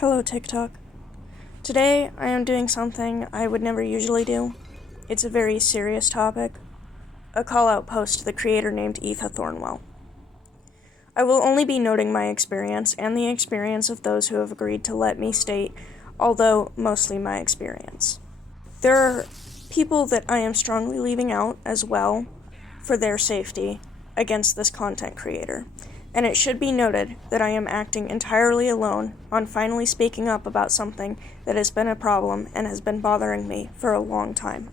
Hello, TikTok. Today, I am doing something I would never usually do. It's a very serious topic. A call-out post to the creator named Itha Thornwell. I will only be noting my experience and the experience of those who have agreed to let me state, although mostly my experience. There are people that I am strongly leaving out as well for their safety against this content creator. And it should be noted that I am acting entirely alone on finally speaking up about something that has been a problem and has been bothering me for a long time.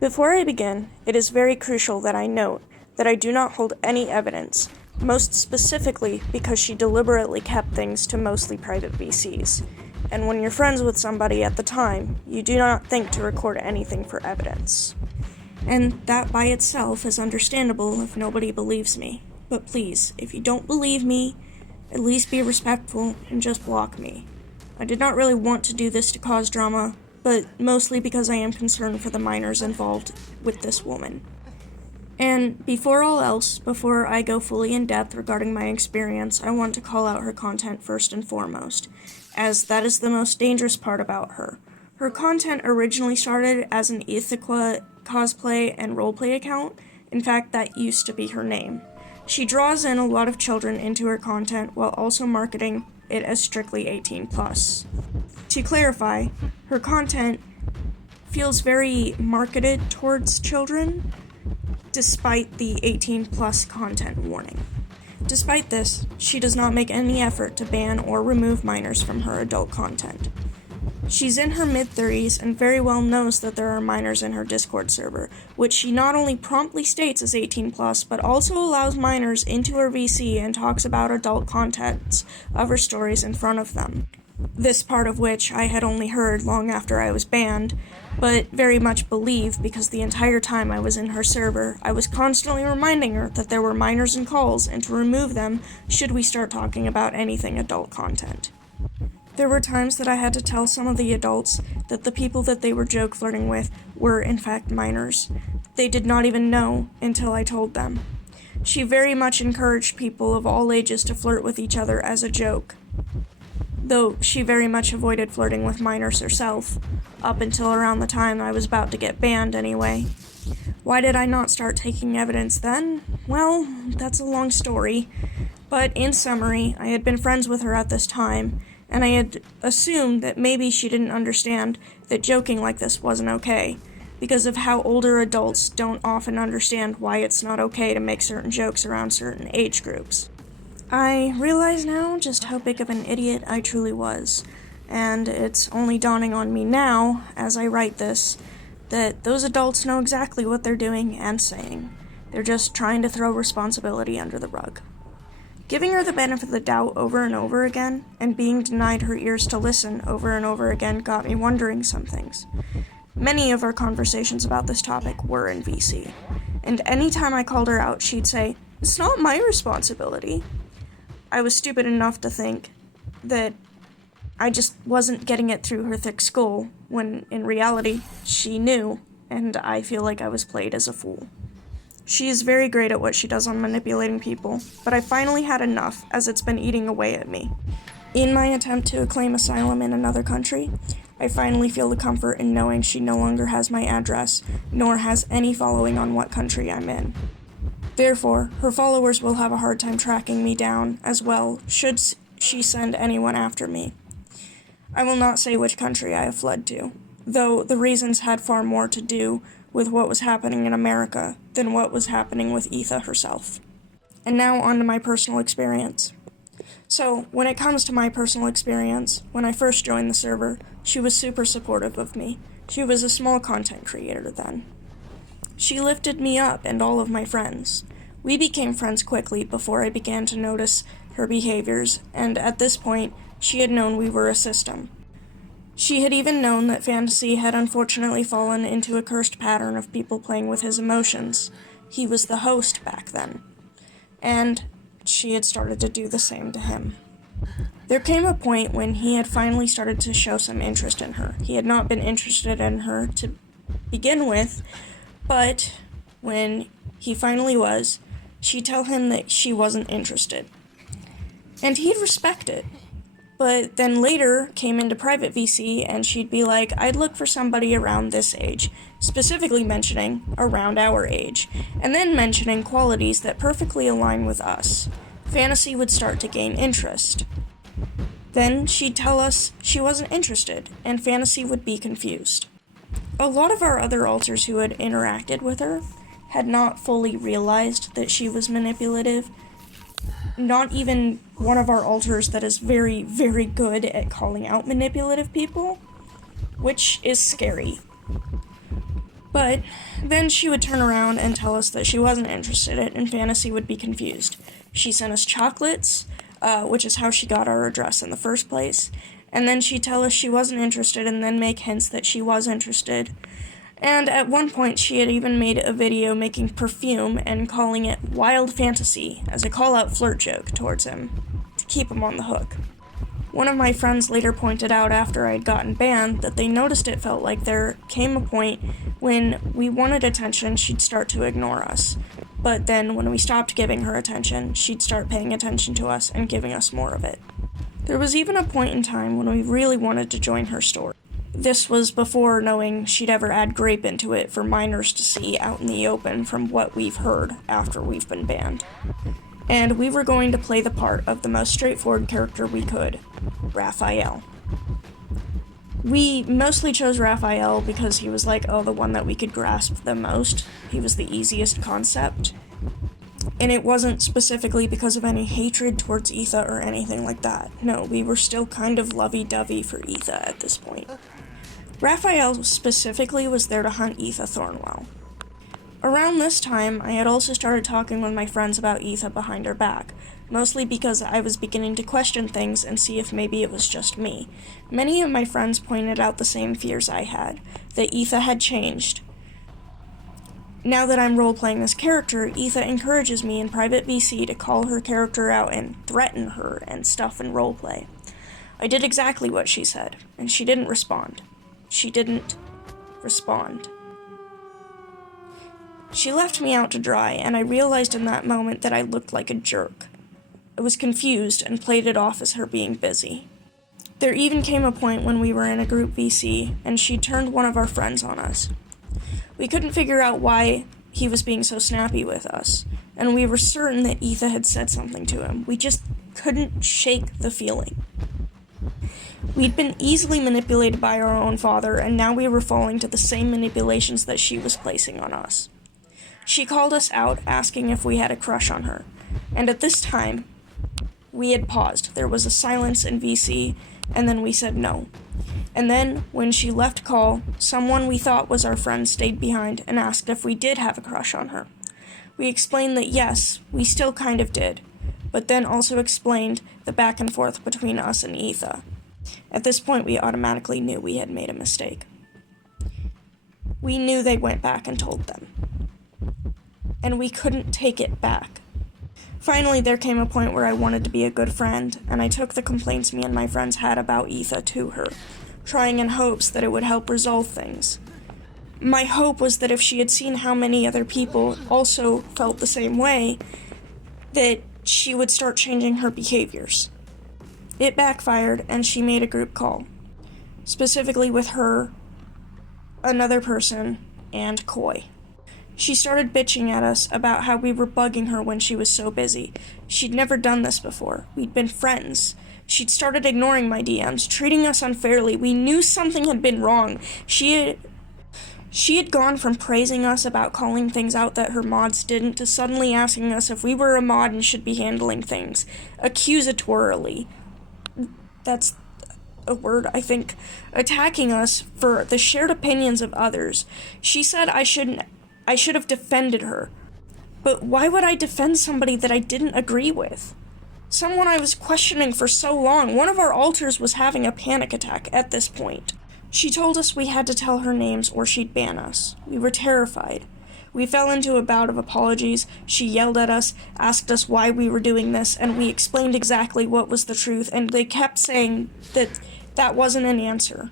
Before I begin, it is very crucial that I note that I do not hold any evidence, most specifically because she deliberately kept things to mostly private VCs. And when you're friends with somebody at the time, you do not think to record anything for evidence. And that by itself is understandable if nobody believes me. But please, if you don't believe me, at least be respectful and just block me. I did not really want to do this to cause drama, but mostly because I am concerned for the minors involved with this woman. And before all else, before I go fully in depth regarding my experience, I want to call out her content first and foremost, as that is the most dangerous part about her. Her content originally started as an Itha cosplay and roleplay account. In fact, that used to be her name. She draws in a lot of children into her content while also marketing it as strictly 18+. To clarify, her content feels very marketed towards children, despite the 18+ content warning. Despite this, she does not make any effort to ban or remove minors from her adult content. She's in her mid-30s and very well knows that there are minors in her Discord server, which she not only promptly states is 18+, but also allows minors into her VC and talks about adult contents of her stories in front of them. This part of which I had only heard long after I was banned, but very much believe because the entire time I was in her server, I was constantly reminding her that there were minors in calls and to remove them should we start talking about anything adult content. There were times that I had to tell some of the adults that the people that they were joke flirting with were in fact minors. They did not even know until I told them. She very much encouraged people of all ages to flirt with each other as a joke, though she very much avoided flirting with minors herself, up until around the time I was about to get banned anyway. Why did I not start taking evidence then? Well, that's a long story, but in summary, I had been friends with her at this time, and I had assumed that maybe she didn't understand that joking like this wasn't okay, because of how older adults don't often understand why it's not okay to make certain jokes around certain age groups. I realize now just how big of an idiot I truly was, and it's only dawning on me now, as I write this, that those adults know exactly what they're doing and saying. They're just trying to throw responsibility under the rug. Giving her the benefit of the doubt over and over again, and being denied her ears to listen over and over again got me wondering some things. Many of our conversations about this topic were in VC, and any time I called her out, she'd say, "It's not my responsibility." I was stupid enough to think that I just wasn't getting it through her thick skull, when in reality, she knew, and I feel like I was played as a fool. She is very great at what she does on manipulating people, but I finally had enough, as it's been eating away at me. In my attempt to claim asylum in another country, I finally feel the comfort in knowing she no longer has my address, nor has any following on what country I'm in. Therefore, her followers will have a hard time tracking me down, as well, should she send anyone after me. I will not say which country I have fled to, though the reasons had far more to do with what was happening in America than what was happening with Itha herself. And now on to my personal experience. So, when it comes to my personal experience, when I first joined the server, she was super supportive of me. She was a small content creator then. She lifted me up and all of my friends. We became friends quickly before I began to notice her behaviors, and at this point, she had known we were a system. She had even known that Fantasy had unfortunately fallen into a cursed pattern of people playing with his emotions. He was the host back then, and she had started to do the same to him. There came a point when he had finally started to show some interest in her. He had not been interested in her to begin with, but when he finally was, she'd tell him that she wasn't interested. And he'd respect it. but then later came into private VC and she'd be like, I'd look for somebody around this age, specifically mentioning around our age, and then mentioning qualities that perfectly align with us. Fantasy would start to gain interest. Then she'd tell us she wasn't interested, and Fantasy would be confused. A lot of our other alters who had interacted with her had not fully realized that she was manipulative. Not even one of our alters that is very, very good at calling out manipulative people, which is scary. But then she would turn around and tell us that she wasn't interested in it, and Fantasy would be confused. She sent us chocolates, which is how she got our address in the first place, and then she'd tell us she wasn't interested and then make hints that she was interested. And at one point, she had even made a video making perfume and calling it Wild Fantasy as a call-out flirt joke towards him, to keep him on the hook. One of my friends later pointed out after I'd gotten banned that they noticed it felt like there came a point when we wanted attention, she'd start to ignore us. But then when we stopped giving her attention, she'd start paying attention to us and giving us more of it. There was even a point in time when we really wanted to join her store. This was before knowing she'd ever add grape into it for minors to see out in the open from what we've heard after we've been banned. And we were going to play the part of the most straightforward character we could, Raphael. We mostly chose Raphael because he was like, the one that we could grasp the most. He was the easiest concept. And it wasn't specifically because of any hatred towards Itha or anything like that. No, we were still kind of lovey-dovey for Itha at this point. Raphael specifically was there to hunt Itha Thornwell. Around this time, I had also started talking with my friends about Itha behind her back, mostly because I was beginning to question things and see if maybe it was just me. Many of my friends pointed out the same fears I had, that Itha had changed. Now that I'm role-playing this character, Itha encourages me in private VC to call her character out and threaten her and stuff in roleplay. I did exactly what she said, and she didn't respond. She didn't respond. She left me out to dry, and I realized in that moment that I looked like a jerk. I was confused and played it off as her being busy. There even came a point when we were in a group VC, and she turned one of our friends on us. We couldn't figure out why he was being so snappy with us, and we were certain that Itha had said something to him. We just couldn't shake the feeling. We'd been easily manipulated by our own father, and now we were falling to the same manipulations that she was placing on us. She called us out, asking if we had a crush on her, and at this time, we had paused. There was a silence in VC, and then we said no. And then, when she left call, someone we thought was our friend stayed behind and asked if we did have a crush on her. We explained that yes, we still kind of did, but then also explained the back and forth between us and Itha. At this point, we automatically knew we had made a mistake. We knew they went back and told them. And we couldn't take it back. Finally, there came a point where I wanted to be a good friend, and I took the complaints me and my friends had about Itha to her, trying in hopes that it would help resolve things. My hope was that if she had seen how many other people also felt the same way, that she would start changing her behaviors. It backfired, and she made a group call, specifically with her, another person, and Koi. She started bitching at us about how we were bugging her when she was so busy. She'd never done this before. We'd been friends. She'd started ignoring my DMs, treating us unfairly. We knew something had been wrong. She had gone from praising us about calling things out that her mods didn't to suddenly asking us if we were a mod and should be handling things accusatorily. That's a word, I think. Attacking us for the shared opinions of others. She said I should have defended her. But why would I defend somebody that I didn't agree with? Someone I was questioning for so long. One of our alters was having a panic attack at this point. She told us we had to tell her names or she'd ban us. We were terrified. We fell into a bout of apologies. She yelled at us, asked us why we were doing this, and we explained exactly what was the truth, and they kept saying that wasn't an answer.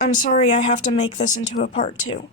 I'm sorry I have to make this into a part 2.